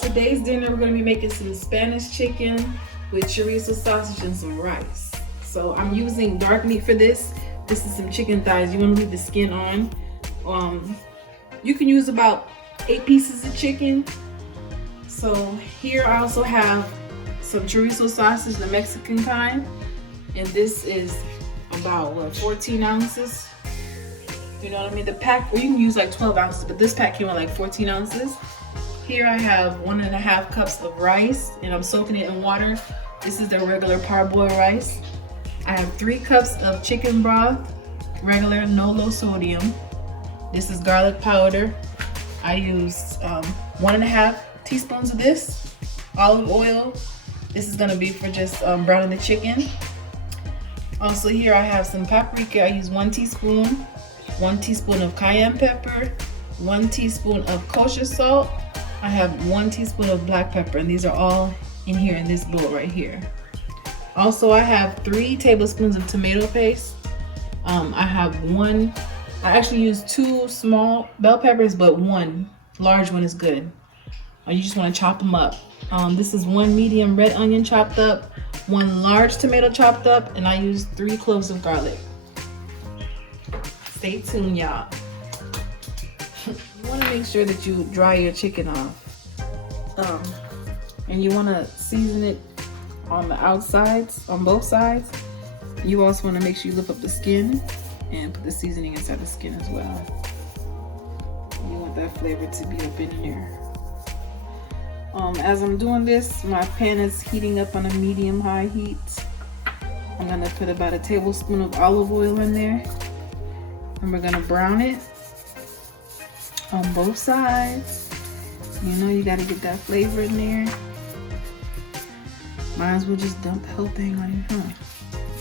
today's dinner, we're going to be making some Spanish chicken with chorizo sausage and some rice. So I'm using dark meat for this. This is some chicken thighs. You want to leave the skin on. You can use about 8 pieces of chicken. So here I also have some chorizo sausage, the Mexican kind. And this is about, what, 14 ounces? You know what I mean? The pack, or you can use like 12 ounces, but this pack came with like 14 ounces. Here I have 1.5 cups of rice, and I'm soaking it in water. This is the regular parboiled rice. I have 3 cups of chicken broth, regular, no low sodium. This is garlic powder. I used 1.5 teaspoons of this. Olive oil. This is gonna be for just browning the chicken. Also here I have some paprika. I use 1 teaspoon. 1 teaspoon of cayenne pepper. 1 teaspoon of kosher salt. I have 1 teaspoon of black pepper, and these are all in here in this bowl right here. Also, I have 3 tablespoons of tomato paste. I actually used 2 small bell peppers, but 1 large one is good. You just want to chop them up. This is 1 medium red onion chopped up, 1 large tomato chopped up, and I used 3 cloves of garlic. Stay tuned, y'all. You want to make sure that you dry your chicken off. And you want to season it on the outsides, on both sides. You also want to make sure you lift up the skin and put the seasoning inside the skin as well. You want that flavor to be up in here. As I'm doing this, my pan is heating up on a medium-high heat. I'm going to put about a tablespoon of olive oil in there. And we're going to brown it on both sides. You know you got to get that flavor in there. Might as well just dump the whole thing on it, huh?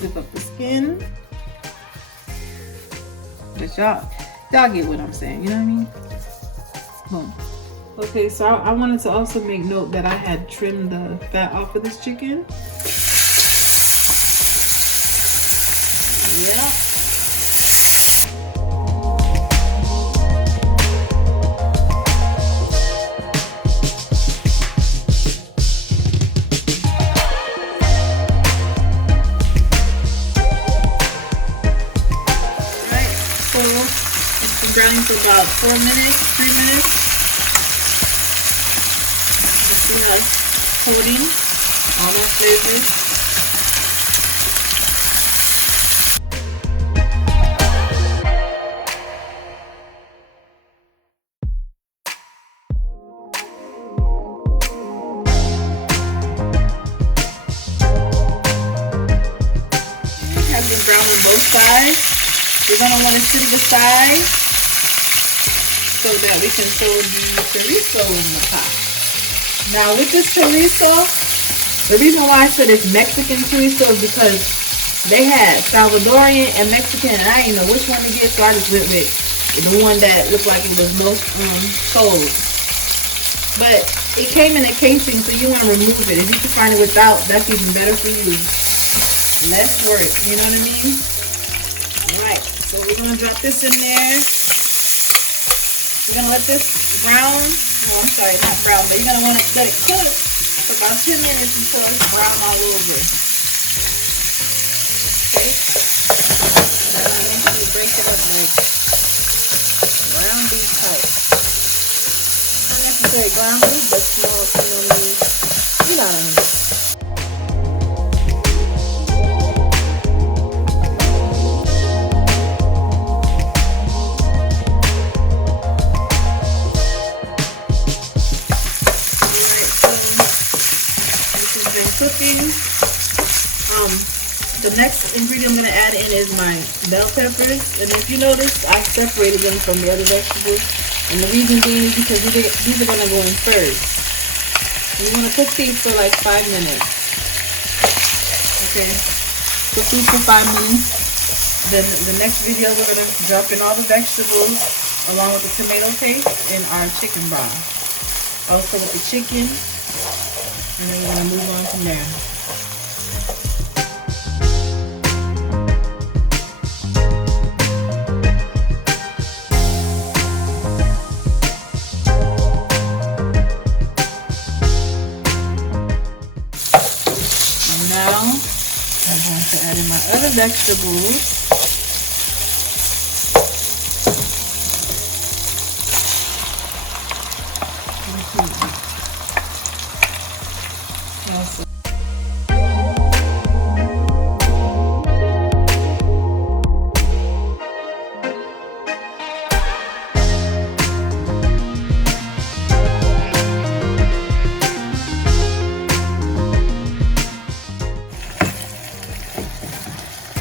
Lift up the skin. But y'all get what I'm saying, you know what I mean? Boom. Okay, so I wanted to also make note that I had trimmed the fat off of this chicken. Yeah. Browning for about 4 minutes, 3 minutes. Let's see how it's coating all my flavors. It has been browned on both sides. You're gonna want to sit it aside so that we can throw the chorizo in the pot. Now with this chorizo, the reason why I said it's Mexican chorizo is because they had Salvadorian and Mexican, and I didn't know which one to get, so I just went with the one that looked like it was most sold. But it came in a casing, so you want to remove it. If you can find it without, that's even better for you. Less work, you know what I mean? Alright, so we're going to drop this in there. We're going to let this brown, no, I'm sorry, not brown, but you're going to want to let it cook for about 10 minutes until it's brown all over. Okay? And make sure you break it up like roundy type. Not necessarily roundy, but small, you know what I mean? You know what I mean. Cooking. The next ingredient I'm going to add in is my bell peppers, and if you notice, I separated them from the other vegetables, and the reason being is because these are going to go in first. You want to cook these for like 5 minutes. Okay, cook these for 5 minutes. Then the next video we're going to drop in all the vegetables along with the tomato paste and our chicken broth. Also with the chicken. And then you're going to move on from there. to add in my other vegetables. Awesome.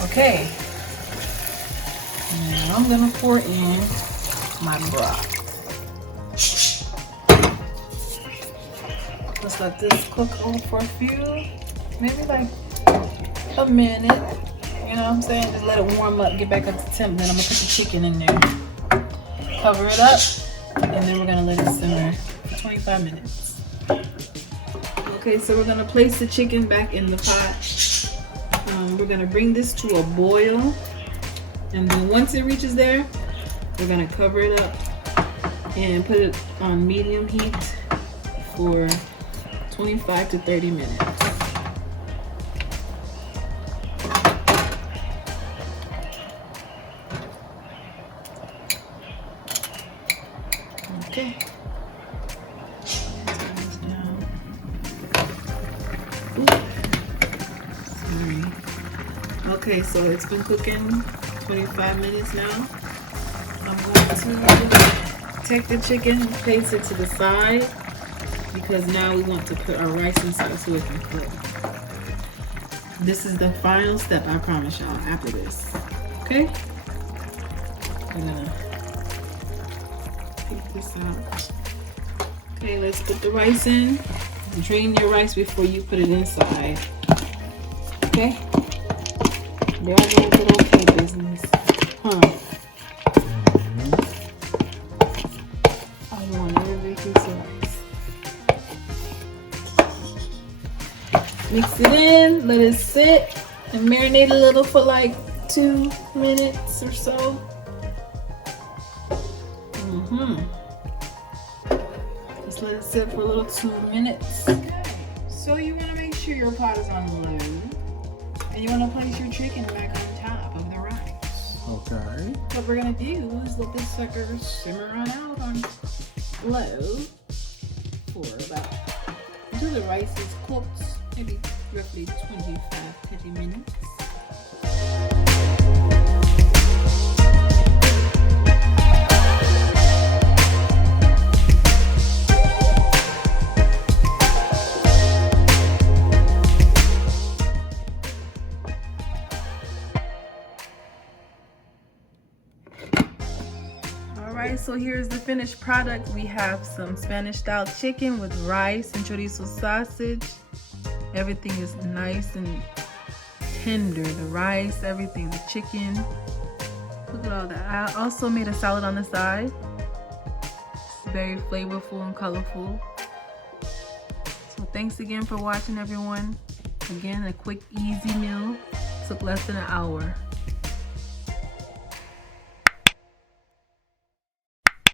Okay, now I'm gonna pour in my broth. Just let this cook over for a few, maybe like a minute. You know what I'm saying? Just let it warm up, get back up to temp. Then I'm gonna put the chicken in there, cover it up, and then we're gonna let it simmer for 25 minutes. Okay, so we're gonna place the chicken back in the pot. We're gonna bring this to a boil, and then once it reaches there, we're gonna cover it up and put it on medium heat for 25 to 30 minutes. Okay. Okay, so it's been cooking 25 minutes now. I'm going to take the chicken and place it to the side because now we want to put our rice inside so it can cook. This is the final step, I promise y'all, after this. Okay? I'm gonna take this out. Okay, let's put the rice in. Drain your rice before you put it inside. Okay? They're all going to get okay business. Huh? I want every piece of rice. Mix it in, let it sit, and marinate a little for like 2 minutes or so. Just let it sit for a little 2 minutes. So you want to make sure your pot is on low. And you want to place your chicken back on top of the rice. Okay. What we're going to do is let this sucker simmer on out on low for about, until the rice is cooked, maybe roughly 25-30 minutes. Alright, so here's the finished product. We have some Spanish style chicken with rice and chorizo sausage. Everything is nice and tender. The rice, everything, the chicken. Look at all that. I also made a salad on the side. It's very flavorful and colorful. So thanks again for watching, everyone. Again, a quick, easy meal. Took less than an hour.